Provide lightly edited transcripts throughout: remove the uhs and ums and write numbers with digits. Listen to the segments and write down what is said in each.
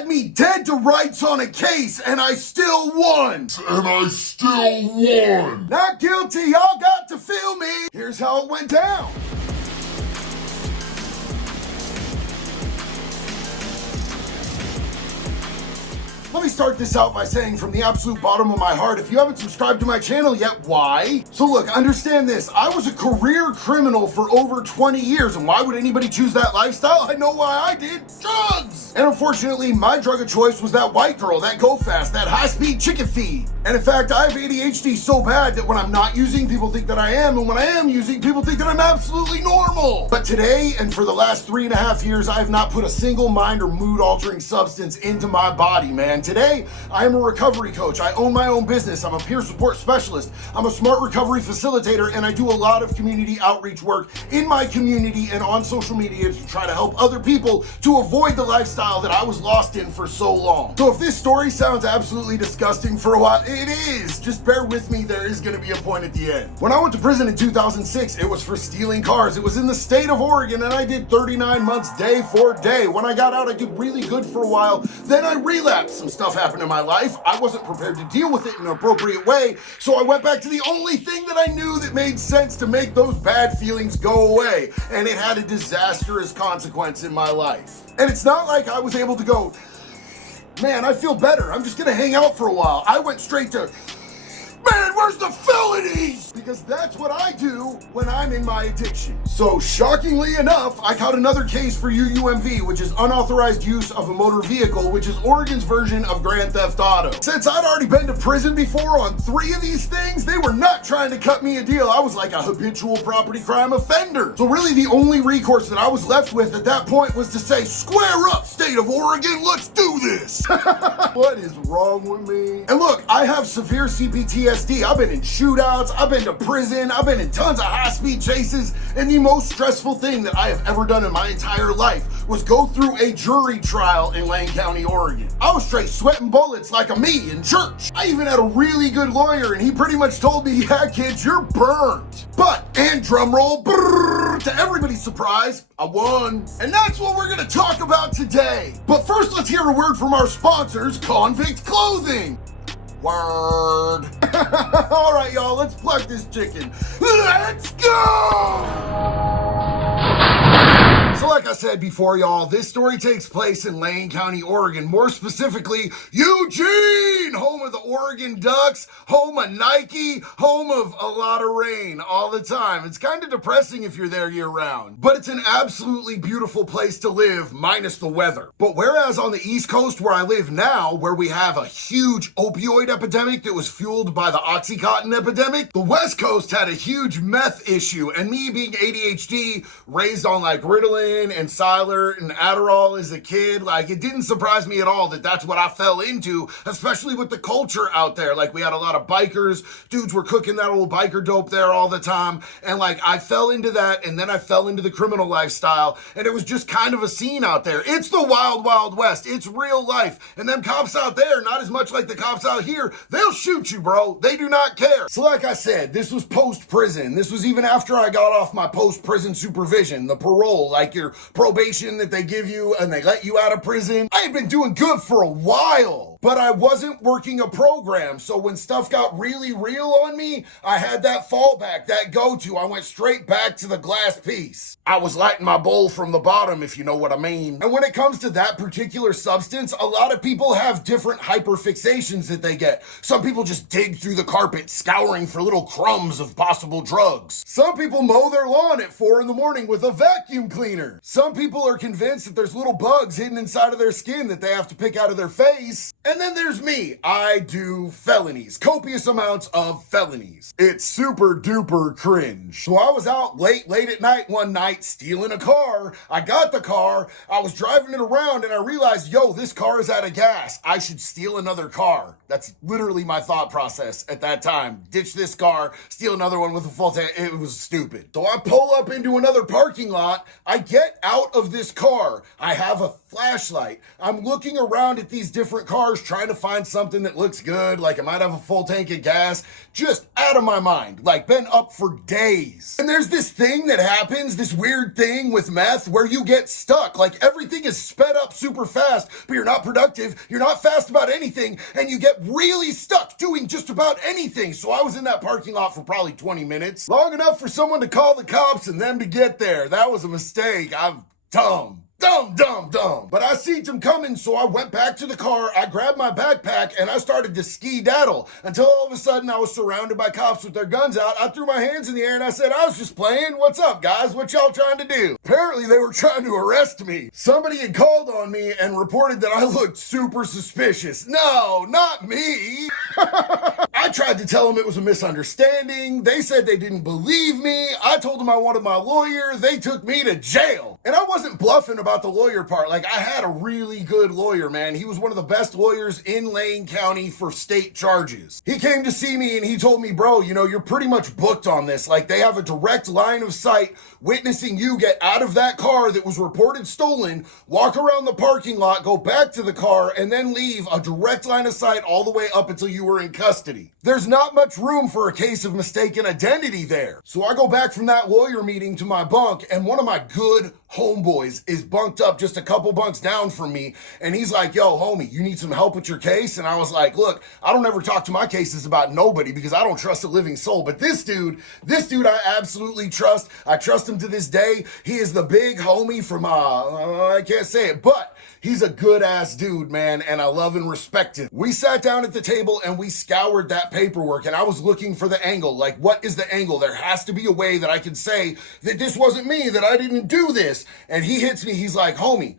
had me dead to rights on a case, and I still won. Not guilty, y'all got to feel me. Here's how it went down. Let me start this out by saying from the absolute bottom of my heart, if you haven't subscribed to my channel yet, why? So look, understand this. I was a career criminal for over 20 years, and why would anybody choose that lifestyle? I know why I did. Drugs! And unfortunately, my drug of choice was that white girl, that go fast, that high-speed chicken feed. And in fact, I have ADHD so bad that when I'm not using, people think that I am, and when I am using, people think that I'm absolutely normal. But today, and for the last 3.5 years, I have not put a single mind or mood-altering substance into my body, man. Today, I am a recovery coach. I own my own business. I'm a peer support specialist. I'm a smart recovery facilitator, and I do a lot of community outreach work in my community and on social media to try to help other people to avoid the lifestyle that I was lost in for so long. So if this story sounds absolutely disgusting for a while, it is. Just bear with me. There is going to be a point at the end. When I went to prison in 2006, it was for stealing cars. It was in the state of Oregon, and I did 39 months day for day. When I got out, I did really good for a while. Then I relapsed. Some stuff happened in my life. I wasn't prepared to deal with it in an appropriate way, so I went back to the only thing that I knew that made sense to make those bad feelings go away, and it had a disastrous consequence in my life. And it's not like I was able to go, man, I feel better, I'm just gonna hang out for a while. I went straight to, man, where's the felonies? Because that's what I do when I'm in my addiction. So shockingly enough, I caught another case for UUMV, which is unauthorized use of a motor vehicle, which is Oregon's version of Grand Theft Auto. Since I'd already been to prison before on 3 of these things, they were not trying to cut me a deal. I was like a habitual property crime offender. So really the only recourse that I was left with at that point was to say, square up, state of Oregon, let's do this. What is wrong with me? And look, I have severe CPTSD. I've been in shootouts, I've been to prison, I've been in tons of high-speed chases, and the most stressful thing that I have ever done in my entire life was go through a jury trial in Lane County, Oregon. I was straight sweating bullets like a me in church. I even had a really good lawyer, and he pretty much told me, yeah, kids, you're burned. But, and drum roll, brrr, to everybody's surprise, I won. And that's what we're gonna talk about today. But first, let's hear a word from our sponsors, Convict Clothing. Word. All right, y'all, let's pluck this chicken. Let's go! So like I said before, y'all, this story takes place in Lane County, Oregon. More specifically, Eugene, home of the Oregon Ducks, home of Nike, home of a lot of rain all the time. It's kind of depressing if you're there year round, but it's an absolutely beautiful place to live, minus the weather. But whereas on the East Coast where I live now, where we have a huge opioid epidemic that was fueled by the Oxycontin epidemic, the West Coast had a huge meth issue, and me being ADHD, raised on like Ritalin and Siler and Adderall as a kid, like it didn't surprise me at all that that's what I fell into, especially with the culture out there. Like we had a lot of bikers, dudes were cooking that old biker dope there all the time, and like I fell into that, and then I fell into the criminal lifestyle, and it was just kind of a scene out there. It's the wild, wild west. It's real life, and them cops out there, not as much like the cops out here, they'll shoot you, bro. They do not care. So like I said, this was post-prison. This was even after I got off my post-prison supervision, the parole, like your probation that they give you and they let you out of prison. I had been doing good for a while, but I wasn't working a program. So when stuff got really real on me, I had that fallback, that go-to. I went straight back to the glass piece. I was lighting my bowl from the bottom, if you know what I mean. And when it comes to that particular substance, a lot of people have different hyperfixations that they get. Some people just dig through the carpet, scouring for little crumbs of possible drugs. Some people mow their lawn at 4 a.m. with a vacuum cleaner. Some people are convinced that there's little bugs hidden inside of their skin that they have to pick out of their face. And then there's me. I do felonies, copious amounts of felonies. It's super duper cringe. So I was out late at night one night stealing a car. I got the car, I was driving it around, and I realized, yo, this car is out of gas. I should steal another car. That's literally my thought process at that time. Ditch this car, steal another one with a full tank. It was stupid. So I pull up into another parking lot. I get out of this car. I have a flashlight. I'm looking around at these different cars hours trying to find something that looks good, like it might have a full tank of gas, just out of my mind, like been up for days. And there's this thing that happens, this weird thing with meth where you get stuck, like everything is sped up super fast, but you're not productive, you're not fast about anything, and you get really stuck doing just about anything. So I was in that parking lot for probably 20 minutes, long enough for someone to call the cops and them to get there. That was a mistake. I'm dumb. Dumb. But I seen them coming, so I went back to the car, I grabbed my backpack, and I started to ski-daddle until all of a sudden I was surrounded by cops with their guns out. I threw my hands in the air and I said, I was just playing. What's up, guys? What y'all trying to do? Apparently they were trying to arrest me. Somebody had called on me and reported that I looked super suspicious. No, not me. I tried to tell them it was a misunderstanding. They said they didn't believe me. I told them I wanted my lawyer. They took me to jail. And I wasn't bluffing about the lawyer part. Like, I had a really good lawyer, man. He was one of the best lawyers in Lane County for state charges. He came to see me and he told me, bro, you know, you're pretty much booked on this. Like, they have a direct line of sight witnessing you get out of that car that was reported stolen, walk around the parking lot, go back to the car, and then leave a direct line of sight all the way up until you were in custody. There's not much room for a case of mistaken identity there. So I go back from that lawyer meeting to my bunk, and one of my good homeboys is bunked up just a couple bunks down from me, and he's like, yo, homie, you need some help with your case? And I was like, look, I don't ever talk to my cases about nobody because I don't trust a living soul, but this dude I absolutely trust. I trust him to this day. He is the big homie from, I can't say it, but he's a good ass dude, man, and I love and respect him. We sat down at the table and we scoured that paperwork, and I was looking for the angle. Like, what is the angle? There has to be a way that I can say that this wasn't me, that I didn't do this. And he hits me, he's like, homie,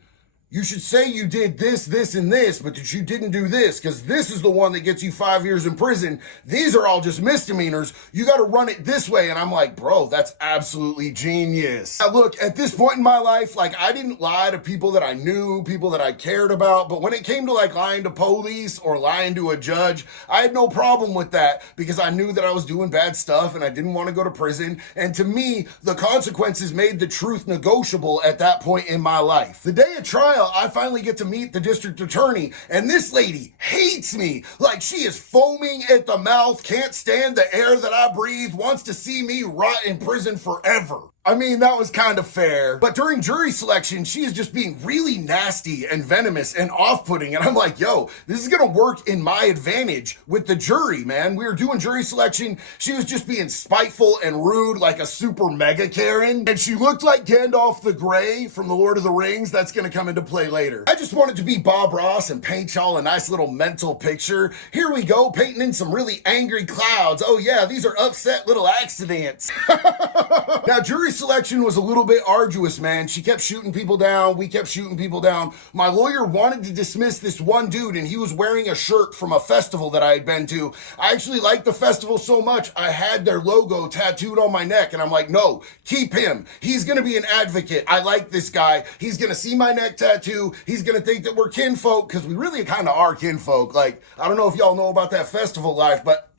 you should say you did this, this, and this, but that you didn't do this, because this is the one that gets you 5 years in prison. These are all just misdemeanors. You got to run it this way. And I'm like, bro, that's absolutely genius. Now, look, at this point in my life, like, I didn't lie to people that I knew, people that I cared about. But when it came to, like, lying to police or lying to a judge, I had no problem with that because I knew that I was doing bad stuff and I didn't want to go to prison. And to me, the consequences made the truth negotiable at that point in my life. The day of trial, I finally get to meet the district attorney, and this lady hates me. Like, she is foaming at the mouth, can't stand the air that I breathe, wants to see me rot in prison forever. I mean, that was kind of fair. But during jury selection, she is just being really nasty and venomous and off-putting. And I'm like, yo, this is gonna work in my advantage with the jury, man. We were doing jury selection. She was just being spiteful and rude like a super mega Karen. And she looked like Gandalf the Grey from The Lord of the Rings. That's gonna come into play later. I just wanted to be Bob Ross and paint y'all a nice little mental picture. Here we go, painting in some really angry clouds. Oh yeah, these are upset little accidents. Now, jury selection was a little bit arduous, man. She kept shooting people down. We kept shooting people down. My lawyer wanted to dismiss this one dude, and he was wearing a shirt from a festival that I had been to. I actually liked the festival so much, I had their logo tattooed on my neck, and I'm like, no, keep him. He's gonna be an advocate. I like this guy. He's gonna see my neck tattoo. He's gonna think that we're kinfolk, because we really kind of are kinfolk. Like, I don't know if y'all know about that festival life, but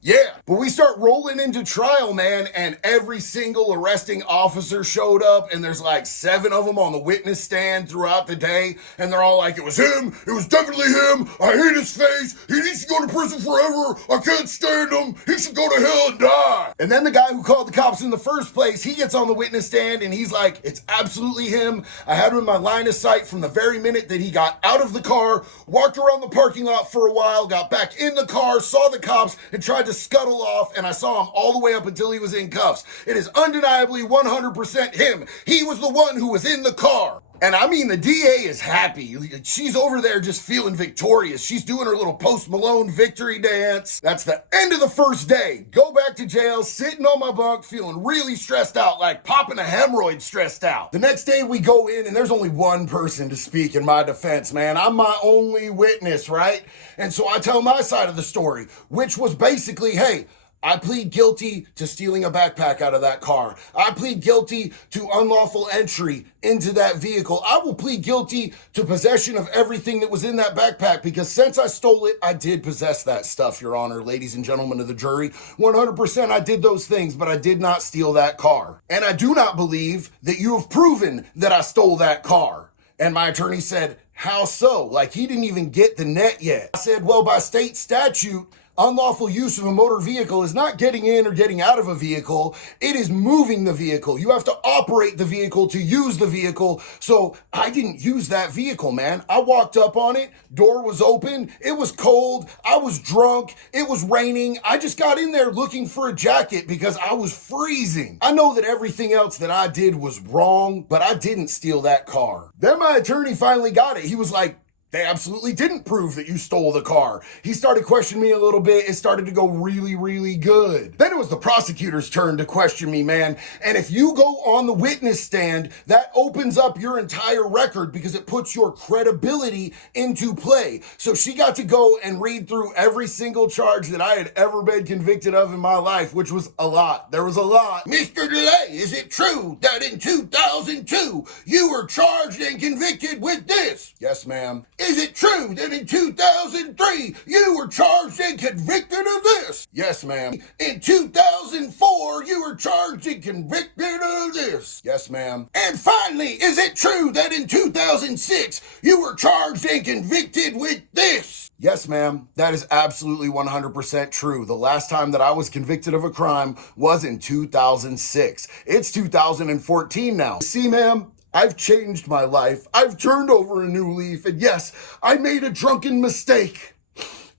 yeah. But we start rolling into trial, man, and every single arresting officer showed up, and there's like 7 of them on the witness stand throughout the day, and they're all like, it was him, it was definitely him, I hate his face, he needs to go to prison forever, I can't stand him, he should go to hell and die. And then the guy who called the cops in the first place, he gets on the witness stand, and he's like, it's absolutely him. I had him in my line of sight from the very minute that he got out of the car, walked around the parking lot for a while, got back in the car, saw the cops, and tried to scuttle off, and I saw him all the way up until he was in cuffs. It is undeniably 100% him. He was the one who was in the car. And I mean, the DA is happy. She's over there just feeling victorious. She's doing her little Post Malone victory dance. That's the end of the first day. Go back to jail, sitting on my bunk, feeling really stressed out, like popping a hemorrhoid stressed out. The next day we go in, and there's only one person to speak in my defense, man. I'm my only witness, right? And so I tell my side of the story, which was basically, hey, I plead guilty to stealing a backpack out of that car. I plead guilty to unlawful entry into that vehicle. I will plead guilty to possession of everything that was in that backpack, because since I stole it, I did possess that stuff, Your Honor, ladies and gentlemen of the jury. 100% I did those things, but I did not steal that car. And I do not believe that you have proven that I stole that car. And my attorney said, How so? Like, he didn't even get the net yet. I said, well, by state statute, unlawful use of a motor vehicle is not getting in or getting out of a vehicle. It is moving the vehicle. You have to operate the vehicle to use the vehicle. So I didn't use that vehicle, man. I walked up on it. Door was open. It was cold. I was drunk. It was raining. I just got in there looking for a jacket because I was freezing. I know that everything else that I did was wrong, but I didn't steal that car. Then my attorney finally got it. He was like, they absolutely didn't prove that you stole the car. He started questioning me a little bit. It started to go really, really good. Then it was the prosecutor's turn to question me, man. And if you go on the witness stand, that opens up your entire record because it puts your credibility into play. So she got to go and read through every single charge that I had ever been convicted of in my life, which was a lot. There was a lot. Mr. DeLay, is it true that in 2002 you were charged and convicted with this? Yes, ma'am. Is it true that in 2003 you were charged and convicted of this? Yes, ma'am. In 2004 you were charged and convicted of this? Yes, ma'am. And finally, is it true that in 2006 you were charged and convicted with this? Yes, ma'am. That is absolutely 100% true. The last time that I was convicted of a crime was in 2006. It's 2014 now. See, ma'am? I've changed my life. I've turned over a new leaf. And yes, I made a drunken mistake.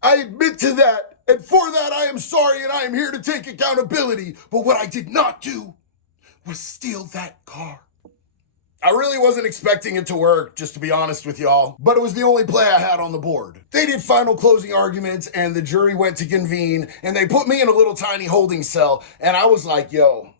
I admit to that. And for that, I am sorry and I am here to take accountability. But what I did not do was steal that car. I really wasn't expecting it to work, just to be honest with y'all, but it was the only play I had on the board. They did final closing arguments and the jury went to convene and they put me in a little tiny holding cell. And I was like, yo,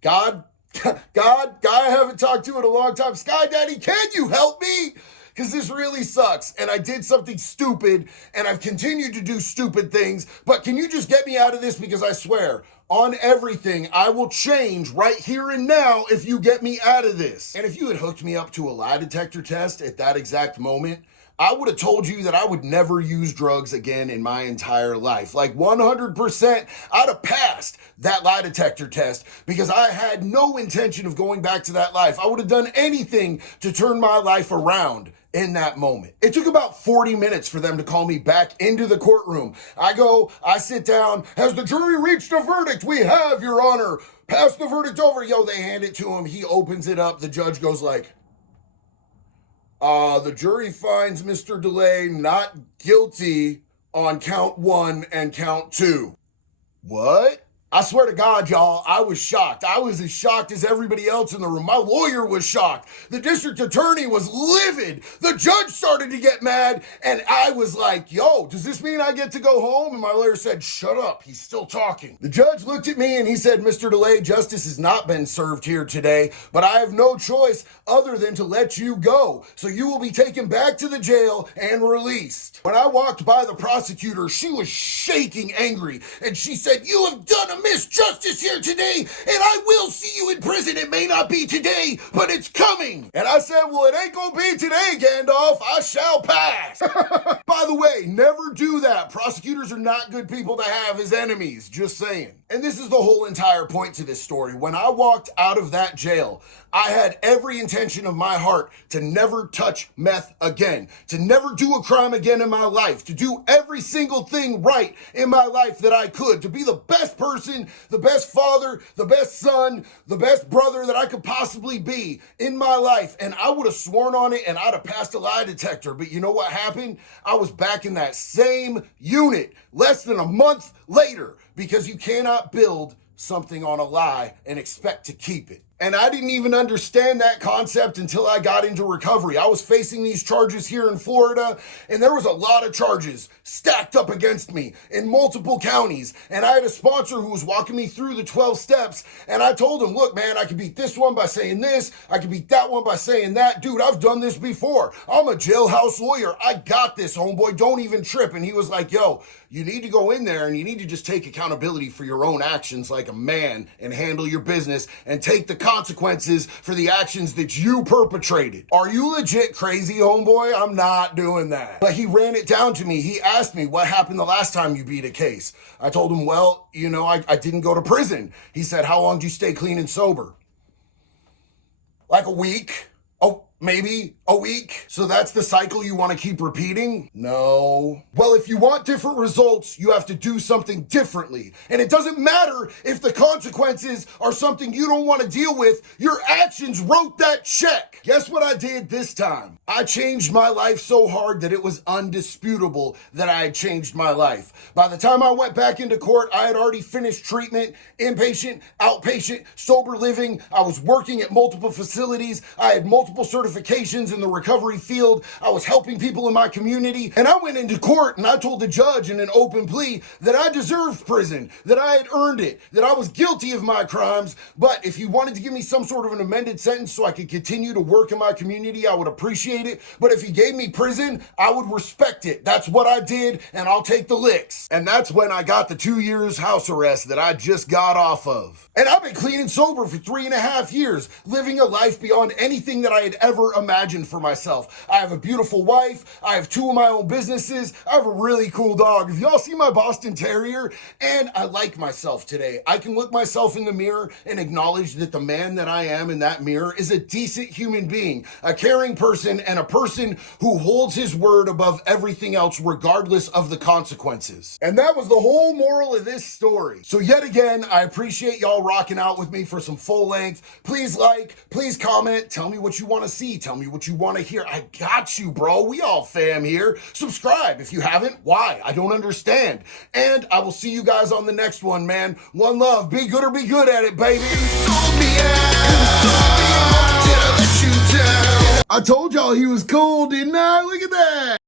God, I haven't talked to in a long time. Sky Daddy, can you help me? Because this really sucks. And I did something stupid and I've continued to do stupid things. But can you just get me out of this? Because I swear, on everything, I will change right here and now if you get me out of this. And if you had hooked me up to a lie detector test at that exact moment, I would have told you that I would never use drugs again in my entire life. Like 100%, I'd have passed that lie detector test because I had no intention of going back to that life. I would have done anything to turn my life around in that moment. It took about 40 minutes for them to call me back into the courtroom. I sit down. Has the jury reached a verdict? We have, Your Honor. Pass the verdict over. Yo, they hand it to him. He opens it up. The judge goes like, the jury finds Mr. DeLay not guilty on count 1 and count 2. What? I swear to God, y'all, I was shocked. I was as shocked as everybody else in the room. My lawyer was shocked. The district attorney was livid. The judge started to get mad, and I was like, yo, does this mean I get to go home? And my lawyer said, shut up, he's still talking. The judge looked at me and he said, Mr. DeLay, justice has not been served here today, but I have no choice other than to let you go. So you will be taken back to the jail and released. When I walked by the prosecutor, she was shaking angry, and she said, you have done a misjustice here today, and I will see you in prison. It may not be today, but it's coming. And I said, well, it ain't gonna be today, Gandalf. I shall pass. By the way, never do that. Prosecutors are not good people to have as enemies, just saying. And this is the whole entire point to this story. When I walked out of that jail, I had every intention of my heart to never touch meth again, to never do a crime again in my life, to do every single thing right in my life that I could, to be the best person, the best father, the best son, the best brother that I could possibly be in my life. And I would have sworn on it and I'd have passed a lie detector. But you know what happened? I was back in that same unit less than a month later, because you cannot build something on a lie and expect to keep it. And I didn't even understand that concept until I got into recovery. I was facing these charges here in Florida, and there was a lot of charges stacked up against me in multiple counties. And I had a sponsor who was walking me through the 12 steps, and I told him, look, man, I can beat this one by saying this. I can beat that one by saying that. Dude, I've done this before. I'm a jailhouse lawyer. I got this, homeboy. Don't even trip. And he was like, yo, you need to go in there and you need to just take accountability for your own actions like a man and handle your business and take the consequences for the actions that you perpetrated. Are you legit crazy, homeboy? I'm not doing that. But he ran it down to me. He asked me, what happened the last time you beat a case? I told him, well, you know, I didn't go to prison. He said, how long did you stay clean and sober? Like a week. Maybe a week. So that's the cycle you want to keep repeating? No. Well, if you want different results, you have to do something differently. And it doesn't matter if the consequences are something you don't want to deal with. Your actions wrote that check. Guess what I did this time? I changed my life so hard that it was undisputable that I had changed my life. By the time I went back into court, I had already finished treatment, inpatient, outpatient, sober living. I was working at multiple facilities. I had multiple certifications in the recovery field. I was helping people in my community. And I went into court and I told the judge in an open plea that I deserved prison, that I had earned it, that I was guilty of my crimes. But if he wanted to give me some sort of an amended sentence so I could continue to work in my community, I would appreciate it. But if he gave me prison, I would respect it. That's what I did, and I'll take the licks. And that's when I got the 2 years house arrest that I just got off of. And I've been clean and sober for 3.5 years, living a life beyond anything that I had ever imagined for myself. I have a beautiful wife. I have 2 of my own businesses. I have a really cool dog. If y'all see my Boston Terrier, and I like myself today. I can look myself in the mirror and acknowledge that the man that I am in that mirror is a decent human being, a caring person, and a person who holds his word above everything else, regardless of the consequences. And that was the whole moral of this story. So yet again, I appreciate y'all rocking out with me for some full length. Please like, please comment, tell me what you want to see, tell me what you want to hear. I got you, bro. We all fam here. Subscribe if you haven't. Why? I don't understand. And I will see you guys on the next one, man. One love. Be good or be good at it, baby. I told y'all he was cool, didn't I? Look at that.